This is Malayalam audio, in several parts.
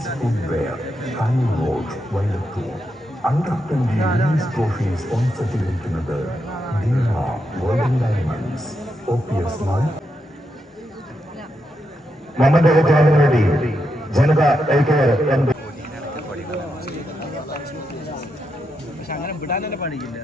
Nice footwear, Canning Road, Vailattur. Under 20 Leagues Trophy sponsor ചെയ്തിരിക്കുന്നത് Deepa golden diamonds, OPS Mall. നമ്മുടെ ജനതയുടെ ജനത അങ്ങനെ വിടാനല്ല പണിയില്ല.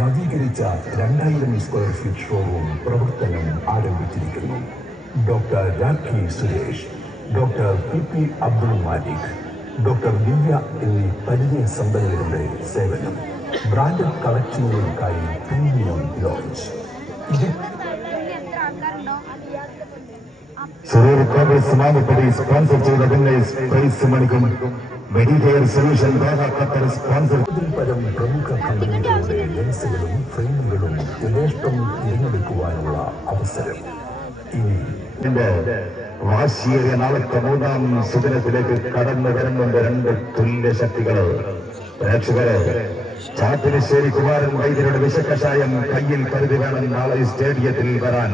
നവീകരിച്ച 2000 സ്ക്വയർ ഫീറ്റ് ഷോറൂം പ്രവർത്തനം ആരംഭിച്ചിരിക്കുന്നു. Doctor Rakhi Suresh, doctor PP Abdul Malik, doctor Divya എന്നീ പരിചയ സമ്പന്നരുടെ സേവനം. ബ്രാൻഡഡ് കളക്ഷനുകൾക്കായി പ്രീമിയം ലോഞ്ച്. സുരൂർ കോൺഗ്രസ് മാനിപ്പടി സ്പോൺസർ ചെയ്ത വിന്നേഴ്സ് പ്രൈസ് മണിക്കും മെഡിക്കെയർ സൊല്യൂഷൻ ഖത്തർ സ്പോൺസർ. പരം പ്രമുഖ കമ്പനികളുടെ ലെൻസുകളും ഫ്രെയിമുകളും യഥേഷ്ടം തിരഞ്ഞെടുക്കുവാനുള്ള അവസരം. ഇനി വാശിയേറിയ നാളത്തെ 3ാം സുദിനത്തിലേക്ക് കടന്നു വരുന്നുണ്ട് 2 തുല്യ ശക്തികള്. പ്രേക്ഷകര്, ചാത്തിനിശ്ശേരി കുമാരൻ വൈദ്യരുടെ വിഷക്കഷായം കയ്യിൽ കരുതി വേണം നാളെ സ്റ്റേഡിയത്തിൽ വരാൻ.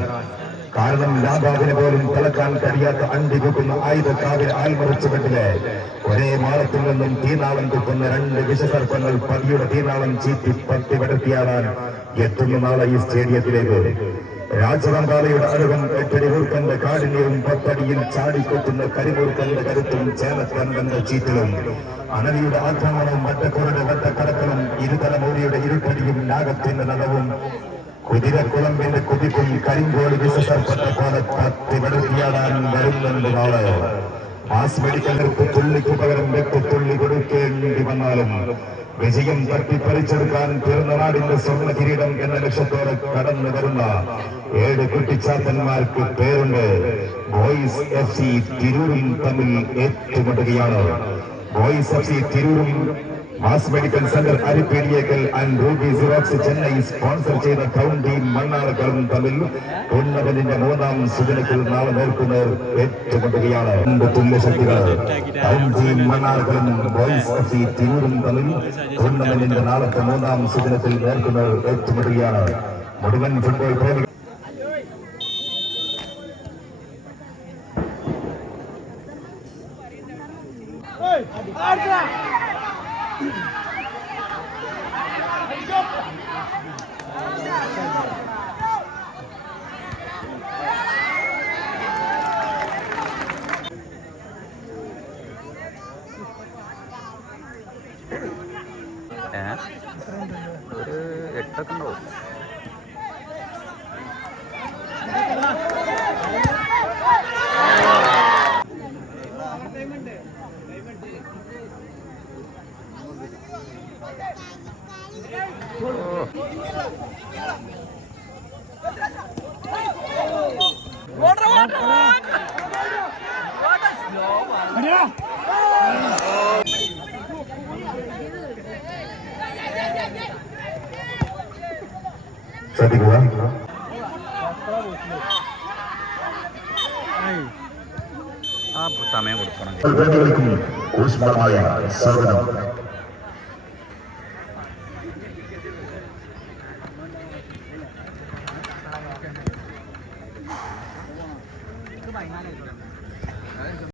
കാരണം ലാബാവിന് പോലും തിളക്കാൻ കഴിയാത്ത അണ്ടികുക്കുന്ന ആയുധക്കാവിൽ ആൽമറിച്ചുകെട്ടിലെ ഒരേ മാളത്തിൽ നിന്നും തീനാളം കുത്തുന്ന 2 വിഷസർപ്പങ്ങൾ പതിയുടെ തീനാളം ചീറ്റി പത്തിവടത്തിയാടാൻ എത്തുന്ന നാളെ ഈ സ്റ്റേഡിയത്തിലേക്ക്. രാജവങ്കാളയുടെ അഴകും 8 ഊർക്കന്റെ കാഠിന്യവും 10 അടിയിൽ ചാടിക്കൊത്തുന്ന കരിമൂർക്കന്റെ കരുത്തും ചേനക്കന്റെ ചീറ്റിലും അണലിയുടെ ആക്രമണവും വട്ടക്കുറയുടെ വട്ടക്കടക്കലും ഇരുതലമൂരിയുടെ ഇരുട്ടടിയും നാഗത്തിന്റെ നടവും കുതിരക്കുളമ്പിന്റെ കുതിപ്പിൽ കരിങ്കോട് വിശസർപ്പെട്ട പോലെ പത്തിവടത്തിയാടാൻ വരുന്നുണ്ട് നാളെ. മാസ് മെഡിക്കലർക്ക് തുള്ളിക്ക് പകരം വെട്ടുത്തുള്ളി കൊടുക്കേണ്ടി വന്നാലും വിജയം തട്ടിപ്പറിച്ചെടുക്കാൻ പിറന്നനാടിന്റെ സ്വർണ്ണ കിരീടം എന്ന ലക്ഷ്യത്തോടെ കടന്നു വരുന്ന 7 കുട്ടിച്ചാത്തന്മാർക്ക് പേരുണ്ട്. ബോയ്സ് FC തിരൂരിൽ തമ്മിൽ ഏറ്റുമുട്ടുകയാണ്. ബോയ്സ് FC തിരൂരും മാസ് മെഡിക്കൽ സെന്റർ അരിപ്പേരിയേക്കൽ and ruby xerox Chennai sponsor ചെയ്ത കൗണ്ടി മണ്ണാർക്കാടും തമ്മിൽ ടൂർണമെന്റിന്റെ 3ാം സുദിനത്തിൽ നാളെ നേർക്കുന്നവർ ഏറ്റുമുട്ടുകയാണ്. 2 തുല്യ ശക്തികൾ കൗണ്ടി മണ്ണാർക്കാടും ബോയ്സ് FC തിരൂരും തമ്മിൽ ടൂർണമെന്റിന്റെ നാളത്തെ 3ാം സുദിനത്തിൽ നേർക്കുന്നവർ ഏറ്റുമുട്ടുകയാണ്. മുഴുവൻ ഫുട്ബോൾ പ്രേമികൾ ഒരു 8 ഒക്കെ ഉണ്ടാവും. ശ്രദ്ധിക്കുക. ആ സമയം കൊടുക്കണം. പ്രേമികൾക്കും ഊഷ്മളമായ സ്വാഗതം. ഭയങ്കര